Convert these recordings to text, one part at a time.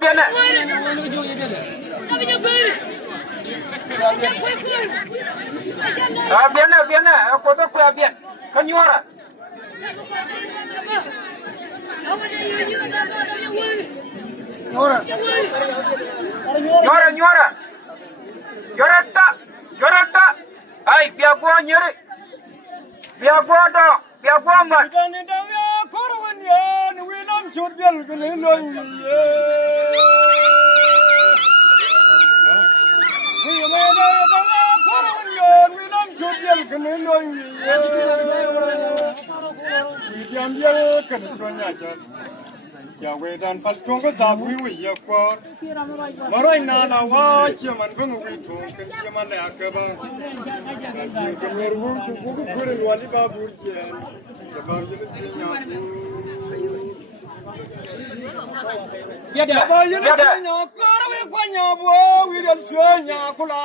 Biên này. Biên này, có tôi quay biên. Con nhua rồi. Nhua rồi. Yorata. Ai, bia qua nhiri. Bia qua đó, bia qua mà. Ya we dan fal chong ko sa bui wi ya ko maroi na na wa chi man ko wi thong ken chi man la ka ba ji ko mer wu ku ku ku re wali ba bu ji ya ba ji ni nya Biên ya ba ji ni nya ko ra we ko nya bo wi dal chwe nya ku la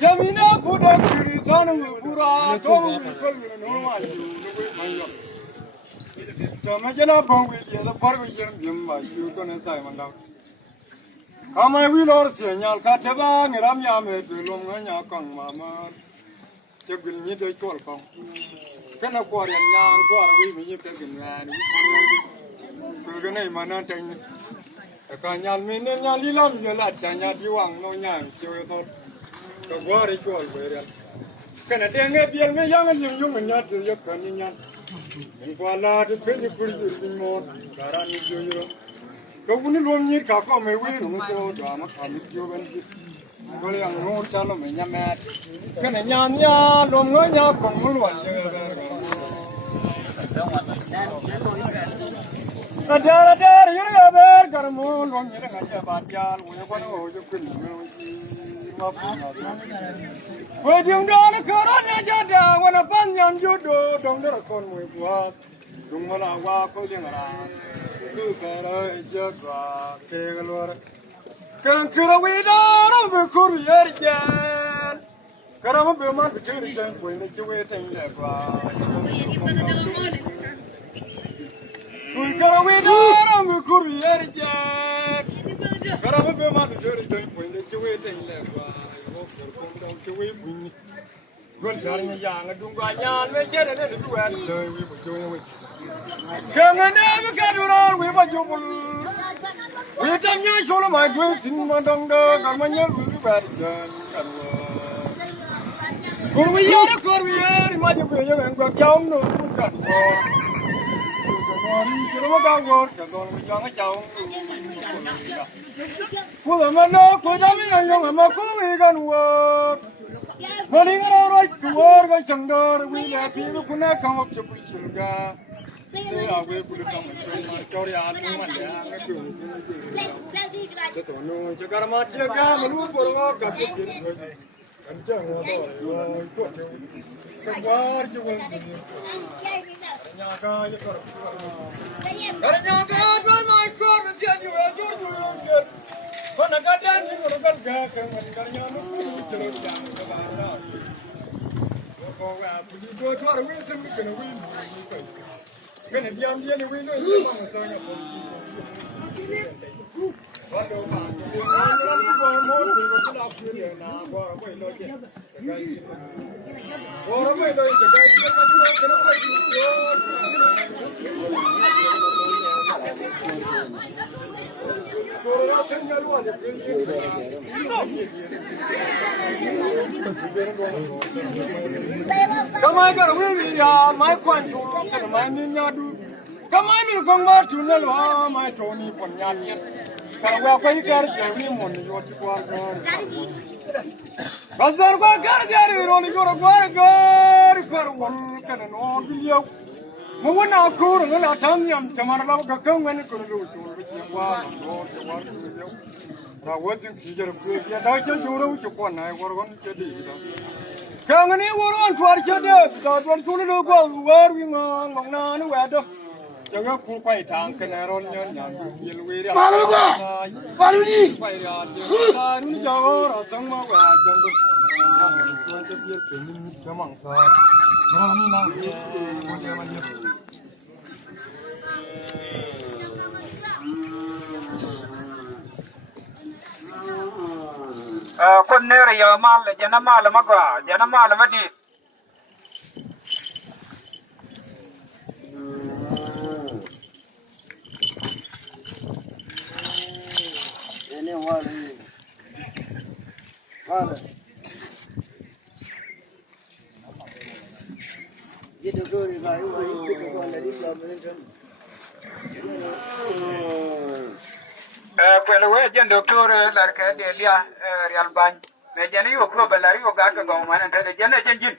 ya mi na ku da kiri san wi pura to wi ko wi no ma ji no we ma yo Jama jana bangwi ya da parwi yen bim ba yu to ne sai man da Kama wi lor se nyal ka te ba ni ram ya me du lom nga nya kang ma ma te gil ni de kol kong kana ko ya nyang ko ra wi mi te gil na ni ko ga nei ma na te ni ka nyal mi ne nyal li lam yo la cha nya di wang no nya che we to ko wa ri ko we ra kana de nge biel me yang ni yung nya tu yo ka ni nya Kuala tu kini kurjur bimor, karang itu yo. Kau ni luang ni kakak mewe rumah tu, drama kami tu kan. Kau yang nur calo menyamat, kena nyanya lomnya kong meluan je. Ada yang ngabar kamu luang ni dengan jabatan, punya kono ojo kini. Wajib dah kerana jadi wana panjang jodoh dong derakon mui buat dong melawa kau jangan lu kera jaga keluar kan kerawi dalam berkurier jan kerana berman berceri jan poin cewe tengah Kui kerawi dalam berkurier jan kerana berman berceri jan poin cewe tengah Chui bùn, con sáng nhà giang ở trung quanh nhà mấy chết này để tụi anh chơi với một chơi với, càng ngày nay mới cái đồ đó với bao nhiêu vì trong nhà số là mày quên xin mà đông đơ còn mà nhớ với bạn chơi, còn bây giờ nó còn bây giờ mà chụp về cho bạn quạt trong nữa cũng cần cái nó cao ngọt cái con bây giờ nó trâu, cô mà nó cô cháu mấy anh dùng mà cô mấy cái nuột mà đi cái rồi tuột cái chân đó rồi là thì nó cũng nãy không học chụp chụp ra thế là về cũng được trong mình cho đi ăn cũng mà để ăn cái kiểu cái tổ nó cho cái mà chia cái mà lúc vừa nó gặp cái chuyện rồi anh chơi rồi cuộn cái quá chứ không nhà cái cái nhà cái mai con nó chơi nhiều rồi con nó cái đen thì nó cái gà cái mình cái nhà nó chơi chàng cái bạn đó còn à phụ nữ thôi là xem cái nó cái này biam biam nó nó mà sao nhỉ con đâu mà nó còn món thì có cái nào kia để nào qua quay đôi kia qua quay đôi cái kia mà nó quay Kamai ka ruwi ya mai kwan tu ka mai ni nya du kamai mi kong ma tu na lo mai to ni pon nya ni ka wa ko i kar je ni mon ni yo ti kwa ko bazar ko kar je ri ro ni ko ro kar won ka no bi yo mo wona ko ro na tam nyam chamar ba ka kan wen ko ro tu bi wa ro ti wa ku yo ra wo tin ki je ko ya da che ju ro chu ko na ko ron che di da Kang ni woron tuar chade, tuar sunu lo gua war winga ngong na nu wado. Jangan ku pai tang kena ron nyon yang bil wiri. Malu gua, malu ni. Pai ya, ta nu jago ra sang ma wa jang ku. Yang tuan je bil kening jamang sa. Jangan ni nang ko je ma je. Con nere ya mal jana mal maka jana mal mati Ini wali. Wali. Jadi kau ni kau ini kau lari belum ni. Kwele we jen doctor larka de lia real ban me jani yo pro balari yo ga ga ma nan ta jana jenjin